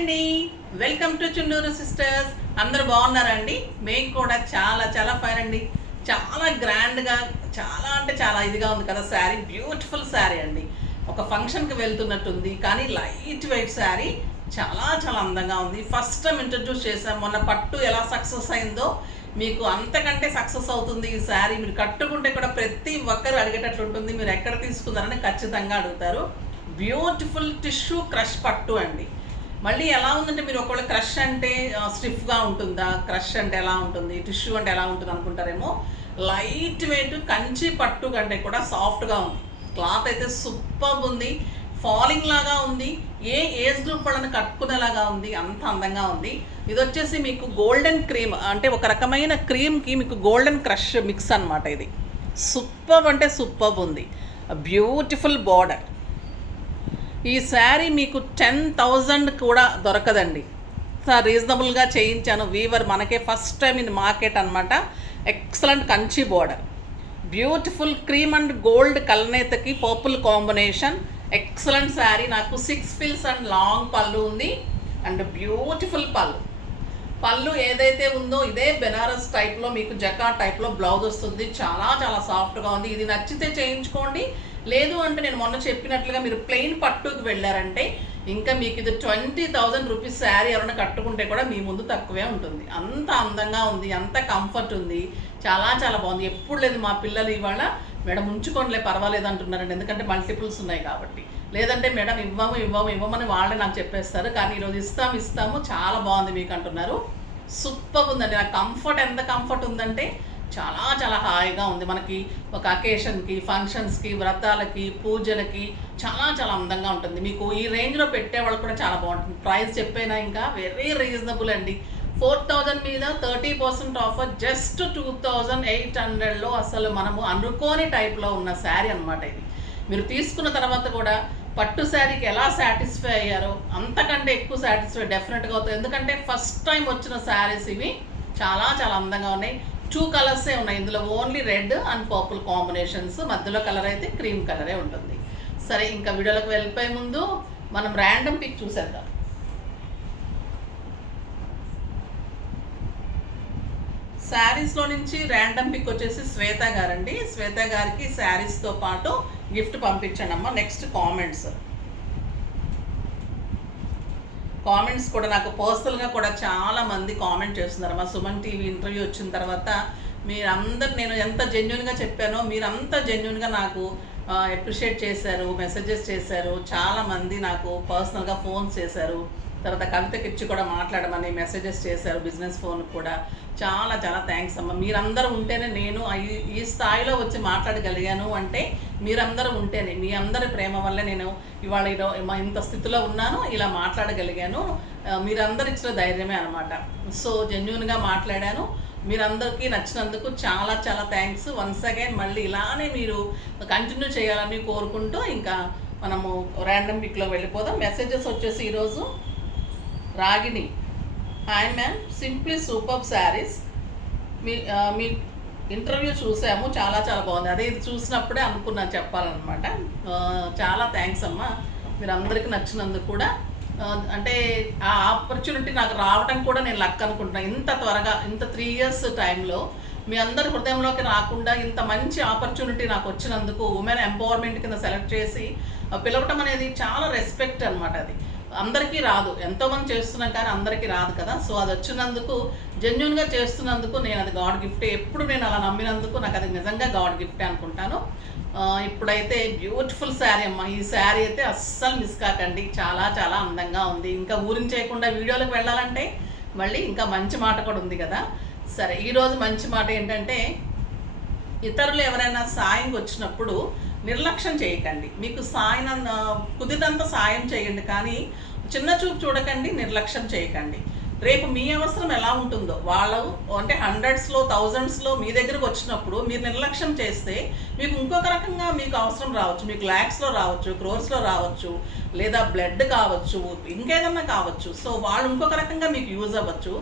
అండి, welcome to Chunduru sisters. అందరూ బాగున్నారండి? మేము కూడా చాలా చాలా ఫైన్ అండి. చాలా గ్రాండ్గా, చాలా అంటే చాలా ఇదిగా ఉంది కదా శారీ. బ్యూటిఫుల్ శారీ అండి. ఒక ఫంక్షన్కి వెళ్తున్నట్టుంది, కానీ లైట్ వెయిట్ శారీ. చాలా చాలా అందంగా ఉంది. ఫస్ట్ టైం ఇంట్రడ్యూస్ చేసాం. మొన్న పట్టు ఎలా సక్సెస్ అయిందో మీకు అంతకంటే సక్సెస్ అవుతుంది ఈ శారీ. మీరు కట్టుకుంటే కూడా ప్రతి ఒక్కరు అడిగేటట్లు ఉంటుంది. మీరు ఎక్కడ తీసుకున్నారని ఖచ్చితంగా అడుగుతారు. బ్యూటిఫుల్ టిష్యూ క్రష్ పట్టు అండి. మళ్ళీ ఎలా ఉందంటే, మీరు ఒకవేళ క్రష్ అంటే స్టిఫ్గా ఉంటుందా, క్రష్ అంటే ఎలా ఉంటుంది, టిష్యూ అంటే ఎలా ఉంటుంది అనుకుంటారేమో. లైట్ వెయిట్ కంచి పట్టు కంటే కూడా సాఫ్ట్గా ఉంది. క్లాత్ అయితే సూపర్ ఉంది. ఫాలింగ్ లాగా ఉంది. ఏ ఏజ్ గ్రూప్ వాళ్ళని కట్టుకునేలాగా ఉంది. అంత అందంగా ఉంది. ఇది వచ్చేసి మీకు గోల్డెన్ క్రీమ్, అంటే ఒక రకమైన క్రీమ్కి మీకు గోల్డెన్ క్రష్ మిక్స్ అనమాట. ఇది సూపర్ అంటే సూపర్ ఉంది. Beautiful border. ఈ శారీ మీకు 10,000 కూడా దొరకదండి. రీజనబుల్గా చేయించాను. వీవర్ మనకే ఫస్ట్ టైం ఇన్ మార్కెట్ అనమాట. Excellent Kanchi border. Beautiful cream and gold కలనేతకి పర్పుల్ కాంబినేషన్. ఎక్సలెంట్ శారీ. నాకు 6 ఫిల్స్ అండ్ లాంగ్ పళ్ళు ఉంది అండ్ బ్యూటిఫుల్ పళ్ళు ఏదైతే ఉందో ఇదే బెనారస్ టైప్లో మీకు జకా టైప్లో బ్లౌజ్ వస్తుంది. చాలా చాలా సాఫ్ట్గా ఉంది. ఇది నచ్చితే చేయించుకోండి. లేదు అంటే నేను మొన్న చెప్పినట్లుగా మీరు ప్లెయిన్ పట్టుకు వెళ్ళారంటే ఇంకా మీకు ఇది 20,000 రూపీస్ శారీ ఎవరైనా కట్టుకుంటే కూడా మీ ముందు తక్కువే ఉంటుంది. అంత అందంగా ఉంది, అంత కంఫర్ట్ ఉంది. చాలా చాలా బాగుంది. ఎప్పుడు లేదు మా పిల్లలు ఇవాళ మేడం ఉంచుకోనిలే పర్వాలేదు అంటున్నారండి, ఎందుకంటే మల్టిపుల్స్ ఉన్నాయి కాబట్టి. లేదంటే మేడం ఇవ్వమని వాళ్ళే నాకు చెప్పేస్తారు. కానీ ఈరోజు ఇస్తాము చాలా బాగుంది మీకు అంటున్నారు. సూపర్ ఉందండి. నాకు కంఫర్ట్ ఎంత కంఫర్ట్ ఉందంటే చాలా చాలా హాయిగా ఉంది. మనకి ఒక అకేషన్కి, ఫంక్షన్స్కి, వ్రతాలకి, పూజలకి చాలా చాలా అందంగా ఉంటుంది. మీకు ఈ రేంజ్లో పెట్టేవాళ్ళు కూడా చాలా బాగుంటుంది. ప్రైస్ చెప్పేనా, ఇంకా వెరీ రీజనబుల్ అండి. 4,000 మీద 30% ఆఫర్. జస్ట్ 2,800లో అసలు మనము అనుకోని టైప్లో ఉన్న శారీ అనమాట ఇది. మీరు తీసుకున్న తర్వాత కూడా పట్టు శారీకి ఎలా సాటిస్ఫై అయ్యారో అంతకంటే ఎక్కువ సాటిస్ఫై డెఫినెట్గా అవుతుంది. ఎందుకంటే ఫస్ట్ టైం వచ్చిన శారీస్ ఇవి. చాలా చాలా అందంగా ఉన్నాయి. 2 కలర్సే ఉన్నాయి ఇందులో. Only red and purple combinations. మధ్యలో కలర్ అయితే క్రీమ్ కలరే ఉంటుంది. సరే, ఇంకా వీడియోలోకి వెళ్ళిపోయే ముందు మనం ర్యాండమ్ పిక్ చూసేద్దాం. శారీస్లో నుంచి ర్యాండమ్ పిక్ వచ్చేసి శ్వేత గారండి. శ్వేత గారికి శారీస్తో పాటు గిఫ్ట్ పంపించండి అమ్మ. నెక్స్ట్ కామెంట్స్ కూడా నాకు పర్సనల్గా కూడా చాలా మంది కామెంట్ చేస్తున్నారు. మా సుమన్ టీవీ ఇంటర్వ్యూ వచ్చిన తర్వాత మీరందరు, నేను ఎంత జెన్యున్గా చెప్పానో మీరంతా జెన్యున్గా నాకు అప్రిషియేట్ చేశారు, మెసేజెస్ చేశారు. చాలామంది నాకు పర్సనల్గా ఫోన్స్ చేశారు. తర్వాత కవితకి ఇచ్చి కూడా మాట్లాడమని మెసేజెస్ చేశారు, బిజినెస్ ఫోన్ కూడా. చాలా చాలా థ్యాంక్స్ అమ్మ. మీరందరూ ఉంటేనే నేను ఈ స్థాయిలో వచ్చి మాట్లాడగలిగాను. అంటే మీరందరూ ఉంటేనే, మీ అందరి ప్రేమ వల్లే నేను ఇవాళ ఇంత స్థితిలో ఉన్నాను, ఇలా మాట్లాడగలిగాను. మీరందరూ ఇచ్చిన ధైర్యమే అనమాట. సో జెన్యూన్గా మాట్లాడాను. మీరందరికీ నచ్చినందుకు చాలా చాలా థ్యాంక్స్. వన్స్ అగైన్ మళ్ళీ ఇలానే మీరు కంటిన్యూ చేయాలని కోరుకుంటూ ఇంకా మనము ర్యాండమ్ పిక్లో వెళ్ళిపోదాం. మెసేజెస్ వచ్చేసి ఈరోజు Ragini, hi ma'am, simply super saris. మీ ఇంటర్వ్యూ చూసాము, చాలా చాలా బాగుంది. అదే ఇది చూసినప్పుడే అనుకున్నాను చెప్పాలన్నమాట. చాలా థ్యాంక్స్ అమ్మ. మీరు అందరికీ నచ్చినందుకు కూడా. అంటే ఆ ఆపర్చునిటీ నాకు రావడం కూడా నేను లక్ అనుకుంటున్నాను. ఇంత త్వరగా, ఇంత 3 years టైంలో మీ అందరి హృదయంలోకి రాకుండా ఇంత మంచి ఆపర్చునిటీ నాకు వచ్చినందుకు, ఉమెన్ ఎంపవర్మెంట్ కింద సెలెక్ట్ చేసి పిలవటం అనేది చాలా రెస్పెక్ట్ అనమాట. అది అందరికీ రాదు. ఎంతోమంది చేస్తున్నాం కానీ అందరికీ రాదు కదా. సో అది వచ్చినందుకు, జెన్యున్గా చేస్తున్నందుకు నేను అది గాడ్ గిఫ్టే. ఎప్పుడు నేను అలా నమ్మినందుకు నాకు అది నిజంగా గాడ్ గిఫ్టే అనుకుంటాను. ఇప్పుడైతే బ్యూటిఫుల్ శారీ అమ్మ. ఈ శారీ అయితే అస్సలు మిస్ కాకండి. చాలా చాలా అందంగా ఉంది. ఇంకా ఊరించేయకుండా వీడియోలకు వెళ్ళాలంటే మళ్ళీ ఇంకా మంచి మాట కూడా ఉంది కదా. సరే, ఈరోజు మంచి మాట ఏంటంటే, ఇతరులు ఎవరైనా సాయం వచ్చినప్పుడు నిర్లక్ష్యం చేయకండి. మీకు కుదిరినంత సాయం చేయండి, కానీ చిన్న చూపు చూడకండి, నిర్లక్ష్యం చేయకండి. రేపు మీ అవసరం ఎలా ఉంటుందో, వాళ్ళు అంటే 100sలో 1000sలో మీ దగ్గరకు వచ్చినప్పుడు మీరు నిర్లక్ష్యం చేస్తే మీకు ఇంకొక రకంగా మీకు అవసరం రావచ్చు. మీకు lakhsలో రావచ్చు, crorесలో రావచ్చు, లేదా బ్లడ్ కావచ్చు, ఇంకేదన్నా కావచ్చు. సో వాళ్ళు ఇంకొక రకంగా మీకు యూజ్ అవ్వచ్చు.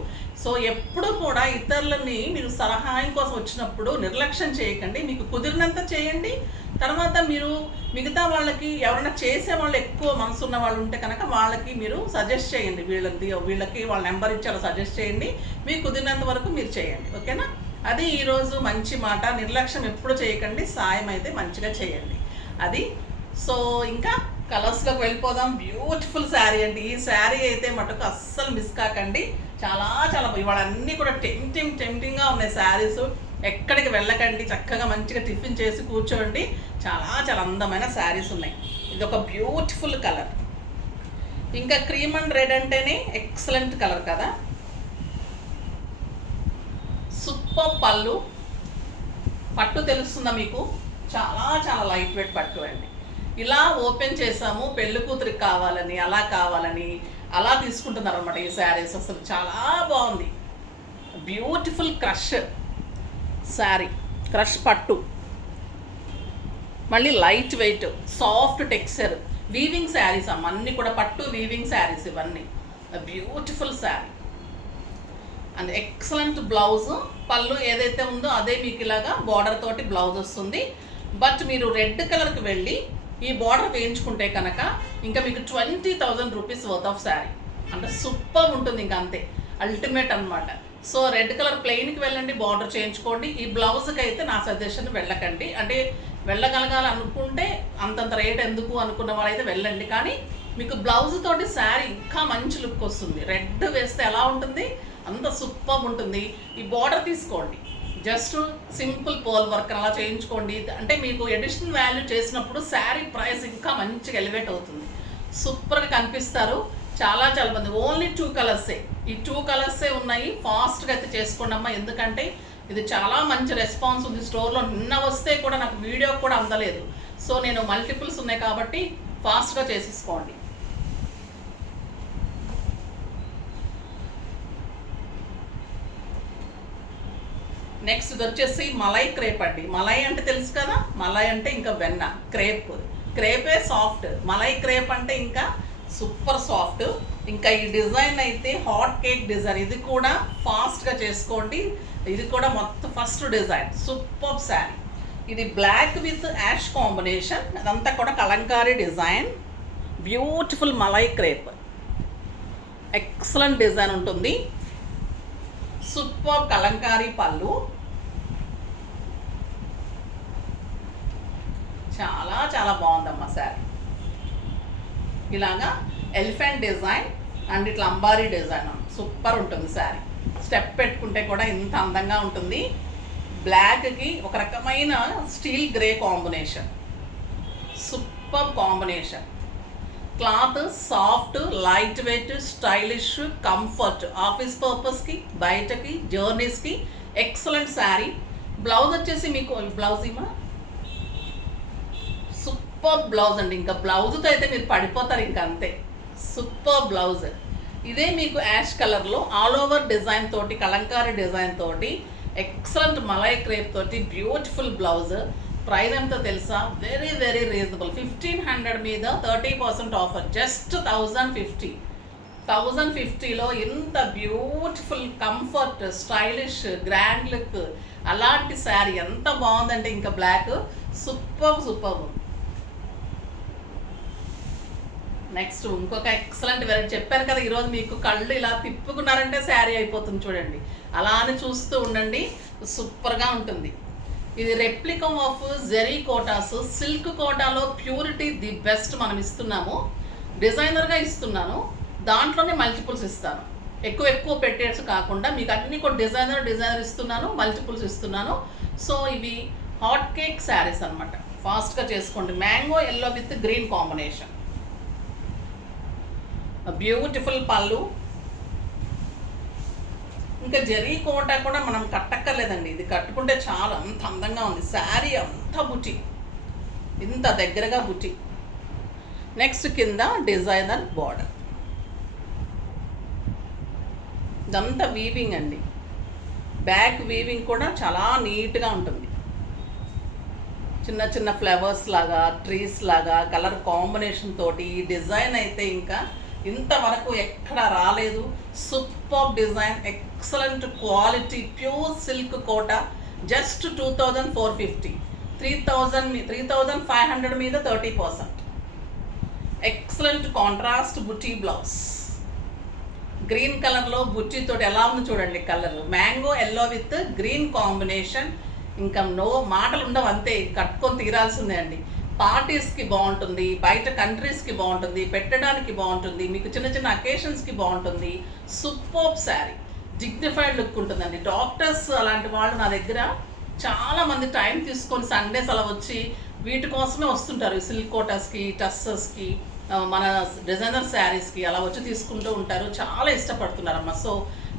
సో ఎప్పుడు కూడా ఇతరులని మీరు సలహాయం కోసం వచ్చినప్పుడు నిర్లక్ష్యం చేయకండి. మీకు కుదిరినంత చేయండి, తర్వాత మీరు మిగతా వాళ్ళకి ఎవరైనా చేసే వాళ్ళు ఎక్కువ మనసు ఉన్న వాళ్ళు ఉంటే కనుక వాళ్ళకి మీరు సజెస్ట్ చేయండి, వీళ్ళకి వాళ్ళ నెంబర్ ఇచ్చి అలా సజెస్ట్ చేయండి, మీకు కుదిరినంత వరకు మీరు చేయండి. ఓకేనా? అది ఈరోజు మంచి మాట. నిర్లక్ష్యం ఎప్పుడు చేయకండి, సాయం అయితే మంచిగా చేయండి. అది. సో ఇంకా కలర్స్లోకి వెళ్ళిపోదాం. బ్యూటిఫుల్ శారీ అండి. ఈ శారీ అయితే మటుకు అస్సలు మిస్ కాకండి. చాలా చాలా ఇవాళ అన్నీ కూడా టెంప్టింగ్గా ఉన్నాయి శారీస్. ఎక్కడికి వెళ్ళకండి, చక్కగా మంచిగా టిఫిన్ చేసి కూర్చోండి. చాలా చాలా అందమైన శారీస్ ఉన్నాయి. ఇది ఒక బ్యూటిఫుల్ కలర్. ఇంకా క్రీమ్ అండ్ రెడ్ అంటేనే ఎక్సలెంట్ కలర్ కదా. సూపర్ పళ్ళు. పట్టు తెలుస్తుందా మీకు? చాలా చాలా లైట్ వెయిట్ పట్టు అండి. ఇలా ఓపెన్ చేసాము, పెళ్ళి కూతురికి కావాలని, అలా కావాలని అలా తీసుకుంటున్నారు అనమాట ఈ శారీస్. అసలు చాలా బాగుంది. బ్యూటిఫుల్ క్రష్ శారీ, క్రష్ పట్టు, మళ్ళీ light weight, soft texture, weaving saris అమ్మ, అన్నీ కూడా పట్టు వీవింగ్ శారీస్ ఇవన్నీ. Beautiful sari and excellent blouse. పళ్ళు ఏదైతే ఉందో అదే మీకు ఇలాగా బార్డర్ తోటి బ్లౌజ్ వస్తుంది. బట్ మీరు రెడ్ కలర్కి వెళ్ళి ఈ బార్డర్ వేయించుకుంటే కనుక ఇంకా మీకు 20,000 రూపీస్ వర్త్ ఆఫ్ శారీ. అంటే సూపర్ ఉంటుంది, ఇంకా అంతే, అల్టిమేట్ అనమాట. సో రెడ్ కలర్ ప్లెయిన్కి వెళ్ళండి, బార్డర్ చేయించుకోండి. ఈ బ్లౌజ్కి అయితే నా సజెషన్ వెళ్ళకండి. అంటే వెళ్ళగలగాలనుకుంటే అంతంత రేట్ ఎందుకు అనుకున్న వాళ్ళైతే వెళ్ళండి. కానీ మీకు బ్లౌజ్ తోటి శారీ ఇంకా మంచి లుక్ వస్తుంది. రెడ్ వేస్తే ఎలా ఉంటుంది, అంత సూపర్ ఉంటుంది. ఈ బార్డర్ తీసుకోండి, జస్ట్ సింపుల్ పోల్ వర్క్ అలా చేయించుకోండి. అంటే మీకు ఎడిషనల్ వాల్యూ చేసినప్పుడు శారీ ప్రైస్ ఇంకా మంచిగా ఎలివేట్ అవుతుంది. సూపర్గా కనిపిస్తారు. చాలా చాలా మంది ఓన్లీ 2 కలర్సే, ఈ 2 కలర్సే ఉన్నాయి. ఫాస్ట్గా అయితే చేసుకోండి అమ్మా, ఎందుకంటే ఇది చాలా మంచి రెస్పాన్స్ ఉంది స్టోర్లో. నిన్న వస్తే కూడా నాకు వీడియో కూడా అందలేదు. సో నేను మల్టిపుల్స్ ఉన్నాయి కాబట్టి ఫాస్ట్గా చేసేసుకోండి. నెక్స్ట్ ఇది వచ్చేసి మలై క్రేప్ అండి. మలై అంటే తెలుసు కదా, మలై అంటే ఇంకా వెన్న, క్రేపే సాఫ్ట్, మలై క్రేప్ అంటే ఇంకా సూపర్ సాఫ్ట్. ఇంకా ఈ డిజైన్ అయితే హాట్ కేక్ డిజైన్. ఇది కూడా ఫాస్ట్గా చేసుకోండి. ఇది కూడా మొత్తం ఫస్ట్ డిజైన్, సూపర్ శారీ. ఇది బ్లాక్ విత్ యాష్ కాంబినేషన్. అదంతా కూడా Kalamkari design. Beautiful malai crepe, excellent design ఉంటుంది. సూపర్ కలంకారీ పళ్ళు, చాలా చాలా బాగుందమ్మా శారీ. ఇలాగా ఎలిఫెంట్ డిజైన్ అండ్ ఇట్లా అంబారీ డిజైన్, సూపర్ ఉంటుంది శారీ. స్టెప్ పెట్టుకుంటే కూడా ఇంత అందంగా ఉంటుంది. బ్లాక్కి ఒక రకమైన steel grey combination, super combination. Cloth soft, light weight, stylish, comfort. Office పర్పస్కి, బయటకి, జర్నీస్కి ఎక్సలెంట్ శారీ. బ్లౌజ్ వచ్చేసి మీకు బ్లౌజ్ ఇమా సూపర్ బ్లౌజ్ అండి. ఇంకా బ్లౌజ్తో అయితే మీరు పడిపోతారు, ఇంకా అంతే. Super blouse. ఇదే మీకు యాష్ కలర్లో ఆల్ ఓవర్ డిజైన్ తోటి, కలంకారీ డిజైన్ తోటి, ఎక్సలెంట్ మలై క్రేప్ తోటి బ్యూటిఫుల్ బ్లౌజ్. ప్రైస్ ఎంతో తెలుసా? Very very reasonable. 1,500 మీద 30% ఆఫర్, జస్ట్ 1,050. 1,050లో ఇంత beautiful, comfort, stylish, grand look అలాంటి శారీ ఎంత బాగుందంటే ఇంకా బ్లాక్ సూపర్. నెక్స్ట్ ఇంకొక ఎక్సలెంట్ వెరైటీ చెప్పాను కదా, ఈరోజు మీకు కళ్ళు ఇలా తిప్పుకున్నారంటే శారీ అయిపోతుంది చూడండి. అలా అని చూస్తూ ఉండండి, సూపర్గా ఉంటుంది. ఇది replica of zari Kotas. Silk కోటాలో ప్యూరిటీ ది బెస్ట్ మనం ఇస్తున్నాము. డిజైనర్గా ఇస్తున్నాను, దాంట్లోనే మల్టిపుల్స్ ఇస్తాను. ఎక్కువ పెట్టేసి కాకుండా మీకు అన్ని కూడా డిజైనర్ ఇస్తున్నాను, మల్టిపుల్స్ ఇస్తున్నాను. సో ఇవి హాట్ కేక్ శారీస్ అనమాట. ఫాస్ట్గా చేసుకోండి. Mango yellow with green combination. Beautiful పళ్ళు. ఇంకా జరీ కోట కూడా మనం కట్టక్కర్లేదండి, ఇది కట్టుకుంటే చాలా అంత అందంగా ఉంది శారీ. అంత బుటి, ఇంత దగ్గరగా బుటి. నెక్స్ట్ కింద డిజైనర్ బార్డర్. ఇదంతా వీవింగ్ అండి. బ్యాక్ వీవింగ్ కూడా చాలా నీట్గా ఉంటుంది. చిన్న ఫ్లవర్స్ లాగా, ట్రీస్ లాగా, కలర్ కాంబినేషన్ తోటి ఈ డిజైన్ అయితే ఇంకా ఇంతవరకు ఎక్కడ రాలేదు. Super design, excellent quality, pure silk Kota. Just 2,450. 3,500 మీద 30%. Excellent contrast buti blouse, green కలర్లో బుట్టీతోటి ఎలా ఉంది చూడండి. Colour mango yellow with green combination. ఇంకా నో మాటలు ఉండవు, అంతే కట్టుకొని తీరాల్సిందే అండి. పార్టీస్కి బాగుంటుంది, బయట కంట్రీస్కి బాగుంటుంది, పెట్టడానికి బాగుంటుంది, మీకు చిన్న చిన్న అకేషన్స్కి బాగుంటుంది. సూపర్బ్ శారీ, డిగ్నిఫైడ్ లుక్ ఉంటుందండి. డాక్టర్స్ అలాంటి వాళ్ళు నా దగ్గర చాలామంది టైం తీసుకొని సండేస్ అలా వచ్చి వీటి కోసమే వస్తుంటారు. సిల్క్ కోటాస్కి, టస్సర్స్కి, మన డిజైనర్ శారీస్కి అలా వచ్చి తీసుకుంటూ ఉంటారు. చాలా ఇష్టపడుతున్నారమ్మా. సో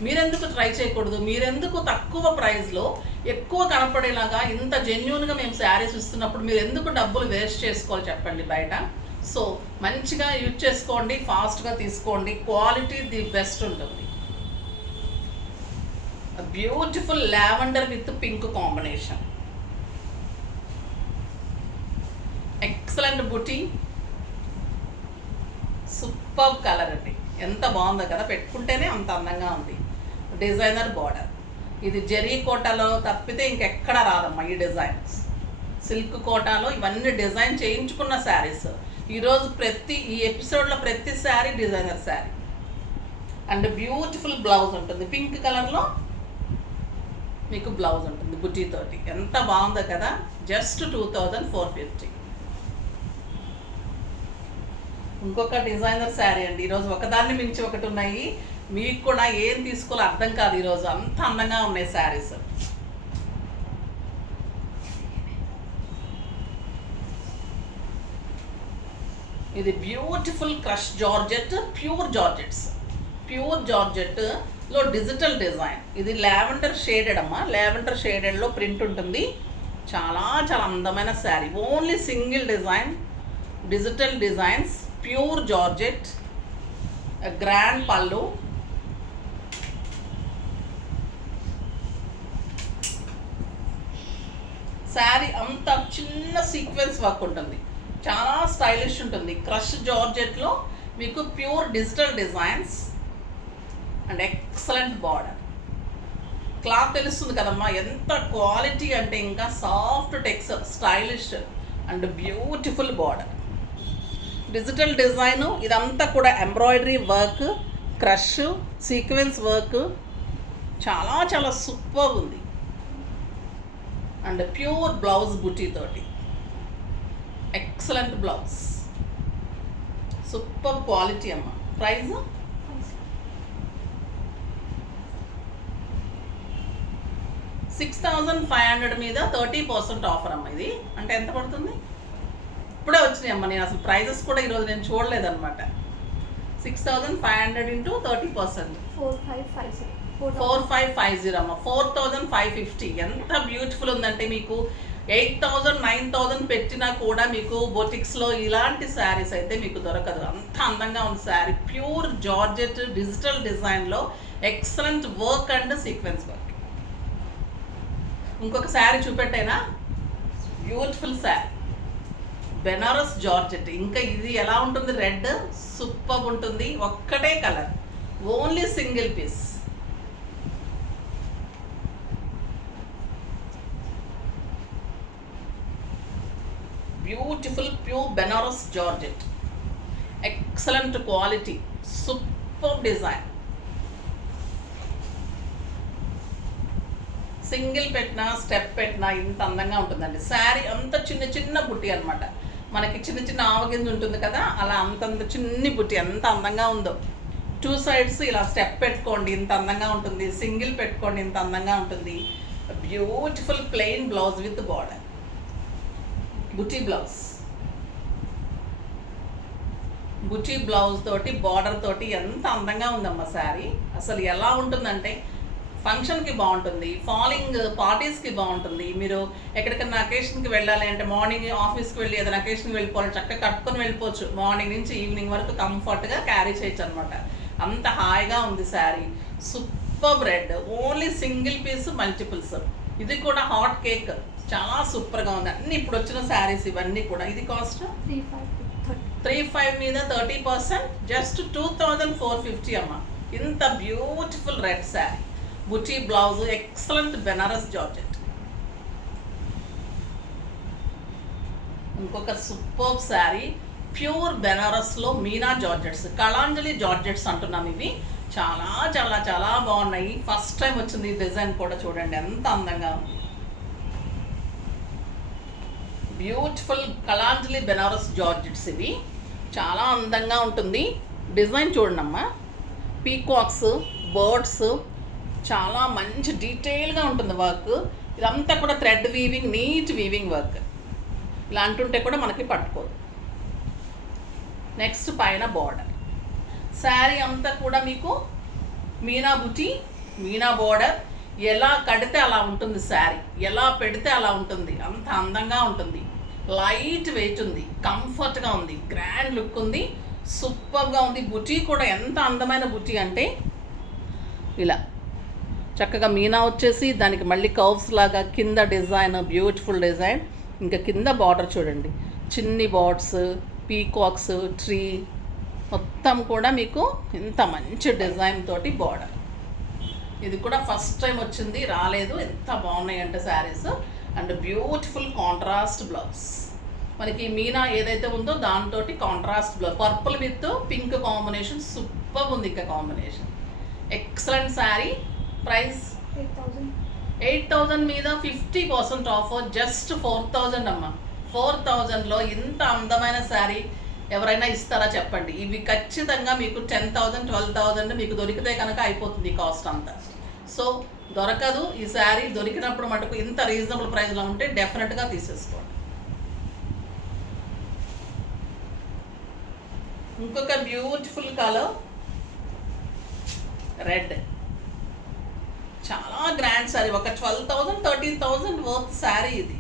మీరెందుకు ట్రై చేయకూడదు? మీరెందుకు తక్కువ ప్రైస్లో ఎక్కువ కనపడేలాగా ఇంత జెన్యూన్గా మేము శారీస్ ఇస్తున్నప్పుడు మీరు ఎందుకు డబ్బులు వేస్ట్ చేసుకోవాలి చెప్పండి బయట? సో మంచిగా యూజ్ చేసుకోండి, ఫాస్ట్గా తీసుకోండి, క్వాలిటీ ది బెస్ట్ ఉంటుంది. Beautiful lavender with pink combination, excellent buti, super colour అండి. ఎంత బాగుందో కదా, పెట్టుకుంటేనే అంత అందంగా ఉంది. డిజైనర్ బార్డర్, ఇది జరీ కోటాలో తప్పితే ఇంకెక్కడ రాదమ్మా ఈ డిజైన్స్. సిల్క్ కోటాలో ఇవన్నీ డిజైన్ చేయించుకున్న శారీస్. ఈరోజు ఈ ఎపిసోడ్లో ప్రతి sari designer sari. And beautiful blouse ఉంటుంది, పింక్ కలర్లో మీకు బ్లౌజ్ ఉంటుంది బుటీతోటి. ఎంత బాగుందో కదా, జస్ట్ 2,450. ఇంకొక డిజైనర్ శారీ అండి. ఈరోజు ఒకదాన్ని మించి ఒకటి ఉన్నాయి. మీకు కూడా ఏం తీసుకోవాలో అర్థం కాదు, ఈరోజు అంత అందంగా ఉన్నాయి శారీస్. ఇది బ్యూటిఫుల్ క్రష్ జార్జెట్, ప్యూర్ జార్జెట్లో డిజిటల్ డిజైన్. ఇది లావెండర్ షేడెడ్ అమ్మా, లావెండర్ షేడెడ్లో ప్రింట్ ఉంటుంది. చాలా చాలా అందమైన sari. Only single design, digital designs, pure georgette, grand pallu, sari అంతా చిన్న సీక్వెన్స్ వర్క్ ఉంటుంది, చాలా స్టైలిష్ ఉంటుంది. క్రష్ జార్జెట్లో మీకు pure digital designs and excellent border. Cloth తెలుస్తుంది కదమ్మా ఎంత క్వాలిటీ అంటే, ఇంకా soft texture, stylish and beautiful border. Digital design, ఇదంతా కూడా embroidery work, crush, sequence work, చాలా చాలా సూపర్ ఉంది. అండ్ ప్యూర్ బ్లౌజ్ బుటీతోటి, ఎక్సలెంట్ బ్లౌజ్, సూపర్ క్వాలిటీ అమ్మ. ప్రైస్ 6,500 మీద 30% ఆఫర్ అమ్మ. ఇది అంటే ఎంత పడుతుంది? ఇప్పుడే వచ్చినాయి అమ్మ, నేను అసలు ప్రైజెస్ కూడా ఈరోజు నేను చూడలేదన్నమాట. 6,500 ఇంటూ 30%, 4,550 అమ్మ, 4,550. ఎంత బ్యూటిఫుల్ ఉందంటే, మీకు 8,000 9,000 పెట్టినా కూడా మీకు బొటిక్స్లో ఇలాంటి శారీస్ అయితే మీకు దొరకదు. అంత అందంగా ఉంది శారీ. ప్యూర్ జార్జెట్ డిజిటల్ డిజైన్లో excellent work and sequence work. ఇంకొక శారీ చూపెట్టేనా, బ్యూటిఫుల్ శారీ, బెనారస్ జార్జెట్. ఇంకా ఇది ఎలా ఉంటుంది, రెడ్ సూపర్ ఉంటుంది. ఒక్కటే colour, only single piece. Beautiful pure Benaras georgette, excellent quality, super design. Single పెట్టినా స్టెప్ పెట్టినా ఇంత అందంగా ఉంటుందండి. శారీ అంత చిన్న చిన్న బుట్టి అనమాట. మనకి చిన్న చిన్న ఆవగింజ ఉంటుంది కదా, అలా అంతంత చిన్ని బుట్టి ఎంత అందంగా ఉందో. 2 సైడ్స్ ఇలా స్టెప్ పెట్టుకోండి, ఇంత అందంగా ఉంటుంది. సింగిల్ పెట్టుకోండి, ఇంత అందంగా ఉంటుంది. Beautiful plain blouse with border, buti blouse, buti blouse తోటి బార్డర్ తోటి ఎంత అందంగా ఉందమ్మా శారీ. అసలు ఎలా ఉంటుందంటే, ఫంక్షన్కి బాగుంటుంది, ఫాలింగ్ పార్టీస్కి బాగుంటుంది. మీరు ఎక్కడికన్నా అకేషన్కి వెళ్ళాలి అంటే, మార్నింగ్ ఆఫీస్కి వెళ్ళి ఏదైనా అకేషన్కి వెళ్ళిపోవాలి, చక్కగా కట్టుకొని వెళ్ళిపోవచ్చు. మార్నింగ్ నుంచి ఈవినింగ్ వరకు కంఫర్ట్గా క్యారీ చేయొచ్చు అనమాట. అంత హాయిగా ఉంది sari. Super red, only single piece, multiples. ఇది కూడా హాట్ కేక్, చాలా సూపర్గా ఉంది. అన్ని ఇప్పుడు వచ్చిన శారీస్ ఇవన్నీ కూడా. ఇది కాస్ట్ 3,500 మీద 30%, జస్ట్ 2,450 అమ్మ. ఇంత beautiful red sari, buti blouse, excellent Banaras georgette. ఇంకొక సూపర్ శారీ ప్యూర్ బెనారస్లో మీనా జార్జెట్స్, కళాంజలి జార్జెట్స్ అంటున్నాం. ఇవి చాలా చాలా చాలా బాగున్నాయి. ఫస్ట్ టైం వచ్చింది ఈ డిజైన్ కూడా. చూడండి ఎంత అందంగా ఉంది. బ్యూటిఫుల్ కళాంజలి బెనారస్ జార్జెట్స్ ఇవి చాలా అందంగా ఉంటుంది. డిజైన్ చూడండమ్మా, పీకాక్స్, బర్డ్స్, చాలా మంచి డీటెయిల్గా ఉంటుంది వర్క్. ఇదంతా కూడా thread weaving, neat weaving work. ఇలా అంటుంటే కూడా మనకి పట్టుకోదు. నెక్స్ట్ పైన బార్డర్. శారీ అంతా కూడా మీకు మీనా బుటీ, మీనా బార్డర్. ఎలా కడితే అలా ఉంటుంది శారీ, ఎలా పెడితే అలా ఉంటుంది. అంత అందంగా ఉంటుంది. లైట్ వెయిట్ ఉంది, కంఫర్ట్గా ఉంది, గ్రాండ్ లుక్ ఉంది, సూపర్గా ఉంది. బుటీ కూడా ఎంత అందమైన బుటీ అంటే ఇలా చక్కగా మీనా వచ్చేసి దానికి మళ్ళీ కర్వ్స్ లాగా కింద డిజైన్, బ్యూటిఫుల్ డిజైన్. ఇంకా కింద బార్డర్ చూడండి, చిన్ని బార్డ్స్, పీకాక్స్, ట్రీ, మొత్తం కూడా మీకు ఇంత మంచి డిజైన్ తోటి బార్డర్. ఇది కూడా ఫస్ట్ టైం వచ్చింది, రాలేదు. ఎంత బాగున్నాయి అంటే saris. And beautiful contrast blouse. మనకి మీనా ఏదైతే ఉందో దాంతో contrast blouse, purple with pink combination. Super ఉంది. ఇంకా కాంబినేషన్ ఎక్సలెంట్ శారీ. ప్రైస్ 8,000 మీద 50% ఆఫర్, జస్ట్ 4,000 అమ్మా. 4,000లో ఇంత అందమైన శారీ ఎవరైనా ఇస్తారా చెప్పండి. ఇవి ఖచ్చితంగా మీకు 10,000, 12,000 మీకు దొరికితే కనుక అయిపోతుంది కాస్ట్ అంతా. సో దొరకదు ఈ శారీ. దొరికినప్పుడు మటుకు ఇంత రీజనబుల్ ప్రైస్లో ఉంటే డెఫినెట్గా తీసేసుకోండి. ఇంకొక బ్యూటిఫుల్ కలర్ రెడ్, చాలా గ్రాండ్ శారీ. ఒక 12,000, 13,000 వర్త్ శారీ ఇది.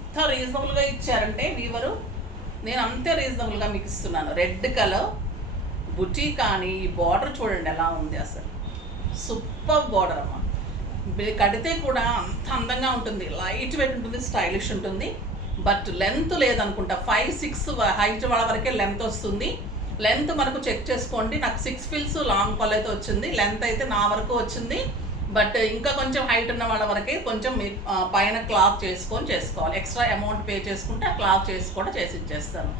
ఎంత రీజనబుల్గా ఇచ్చారంటే వీవరు, నేను అంతే రీజనబుల్గా మీకు ఇస్తున్నాను. రెడ్ కలర్ బుటీ. కానీ ఈ బార్డర్ చూడండి ఎలా ఉంది అసలు. సూపర్ బార్డర్ అమ్మ. కడితే కూడా అంత అందంగా ఉంటుంది. లైట్ వెయిట్ ఉంటుంది, స్టైలిష్ ఉంటుంది. బట్ లెంత్ లేదనుకుంటా. 5'6" హైట్ వాళ్ళ వరకే లెంత్ వస్తుంది. లెంత్ మనకు చెక్ చేసుకోండి. నాకు 6 ఫీల్స్ లాంగ్ కాల్ అయితే వచ్చింది. లెంత్ అయితే నా వరకు వచ్చింది. బట్ ఇంకా కొంచెం హైట్ ఉన్న వాళ్ళ వరకే కొంచెం పైన క్లాత్ చేసుకోవాలి. ఎక్స్ట్రా అమౌంట్ పే చేసుకుంటే ఆ క్లాత్ చేసి కూడా చేసి ఇచ్చేస్తాను.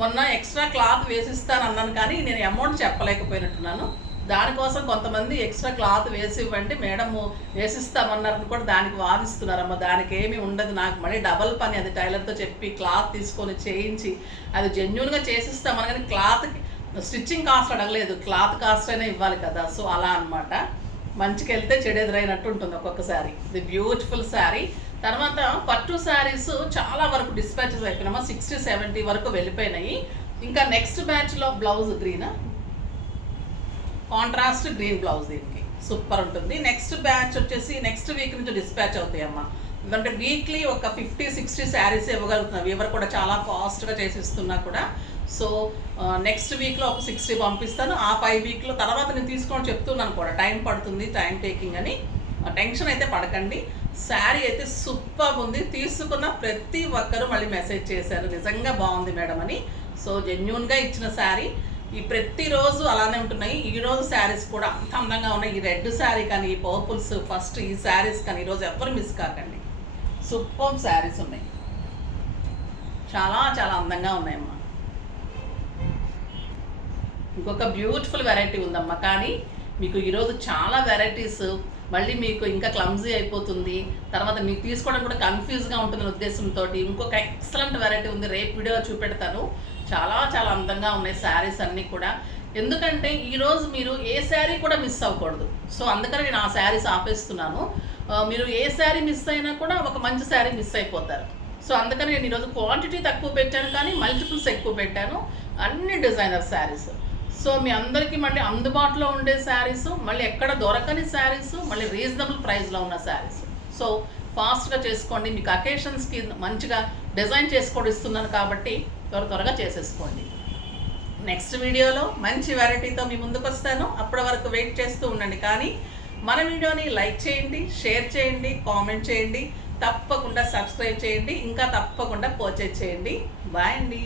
మొన్న ఎక్స్ట్రా క్లాత్ వేసిస్తాను అన్నాను, కానీ నేను అమౌంట్ చెప్పలేకపోయినట్టున్నాను. దానికోసం కొంతమంది ఎక్స్ట్రా క్లాత్ వేసి ఇవ్వండి మేడం వేసిస్తామన్నారని కూడా దానికి వాదిస్తున్నారమ్మ. దానికి ఏమీ ఉండదు. నాకు మళ్ళీ డబల్ పని. అది టైలర్తో చెప్పి క్లాత్ తీసుకొని చేయించి అది జెన్యున్గా చేసిస్తామని, కానీ క్లాత్కి స్టిచ్చింగ్ కాస్ట్ అడగలేదు, క్లాత్ కాస్ట్ అయినా ఇవ్వాలి కదా. సో అలా అనమాట. మంచికి వెళ్తే చెడు ఎదురైనట్టు ఉంటుంది ఒక్కొక్కసారి. ఇది బ్యూటిఫుల్ శారీ. తర్వాత పట్టు శారీస్ చాలా వరకు డిస్పాచెస్ అయిపోయినామా, 60-70 వరకు వెళ్ళిపోయినాయి. ఇంకా నెక్స్ట్ బ్యాచ్లో blouse green, contrast green blouse. దీనికి సూపర్ ఉంటుంది. నెక్స్ట్ బ్యాచ్ వచ్చేసి నెక్స్ట్ వీక్ నుంచి డిస్పాచ్ అవుతాయి అమ్మ. ఎందుకంటే వీక్లీ ఒక 50-60 శారీస్ ఇవ్వగలుగుతున్నాం. ఎవరు కూడా చాలా ఫాస్ట్గా చేసిస్తున్నా కూడా. సో నెక్స్ట్ వీక్లో ఒక 60 పంపిస్తాను. ఆ 5 వీక్లో తర్వాత నేను తీసుకోవడం చెప్తున్నాను కూడా. టైం పడుతుంది, టైం టేకింగ్ అని. టెన్షన్ అయితే పడకండి. శారీ అయితే సూపర్ ఉంది. తీసుకున్న ప్రతి ఒక్కరూ మళ్ళీ మెసేజ్ చేశారు నిజంగా బాగుంది మేడం అని. సో జెన్యూన్గా ఇచ్చిన శారీ. ఈ ప్రతిరోజు అలానే ఉంటున్నాయి. ఈరోజు శారీస్ కూడా అంత అందంగా ఉన్నాయి. ఈ రెడ్ శారీ కానీ, ఈ పర్పుల్స్, ఫస్ట్ ఈ శారీస్ కానీ ఈరోజు ఎవరు మిస్ కాకండి. సూపర్ శారీస్ ఉన్నాయి, చాలా చాలా అందంగా ఉన్నాయమ్మా. ఇంకొక బ్యూటిఫుల్ వెరైటీ ఉందమ్మా. కానీ మీకు ఈరోజు చాలా వెరైటీస్ మళ్ళీ మీకు ఇంకా క్లమ్జీ అయిపోతుంది. తర్వాత మీకు తీసుకోవడం కూడా కన్ఫ్యూజ్గా ఉంటుందని ఉద్దేశంతో ఇంకొక ఎక్సలెంట్ వెరైటీ ఉంది. రేపు వీడియోలో చూపెడతాను. చాలా చాలా అందంగా ఉన్నాయి శారీస్ అన్నీ కూడా. ఎందుకంటే ఈరోజు మీరు ఏ శారీ కూడా మిస్ అవ్వకూడదు. సో అందుకని నేను ఆ శారీస్ ఆపేస్తున్నాను. మీరు ఏ శారీ మిస్ అయినా కూడా ఒక మంచి శారీ మిస్ అయిపోతారు. సో అందుకని నేను ఈరోజు క్వాంటిటీ తక్కువ పెట్టాను, కానీ మల్టిపుల్స్ ఎక్కువ పెట్టాను. అన్ని డిజైనర్ శారీస్. సో మీ అందరికీ మళ్ళీ అందుబాటులో ఉండే శారీస్, మళ్ళీ ఎక్కడ దొరకని శారీస్, మళ్ళీ రీజనబుల్ ప్రైస్లో ఉన్న శారీస్. సో ఫాస్ట్గా చేసుకోండి. మీకు అకేషన్స్కి మంచిగా డిజైన్ చేసుకోవడం ఇస్తున్నాను కాబట్టి త్వరగా చేసేసుకోండి. నెక్స్ట్ వీడియోలో మంచి వెరైటీతో మీ ముందుకు వస్తాను. అప్పటి వరకు వెయిట్ చేస్తూ ఉండండి. కానీ మన వీడియోని లైక్ చేయండి, షేర్ చేయండి, కామెంట్ చేయండి, తప్పకుండా సబ్స్క్రైబ్ చేయండి, ఇంకా తప్పకుండా పర్చేజ్ చేయండి. బాయ్ అండి.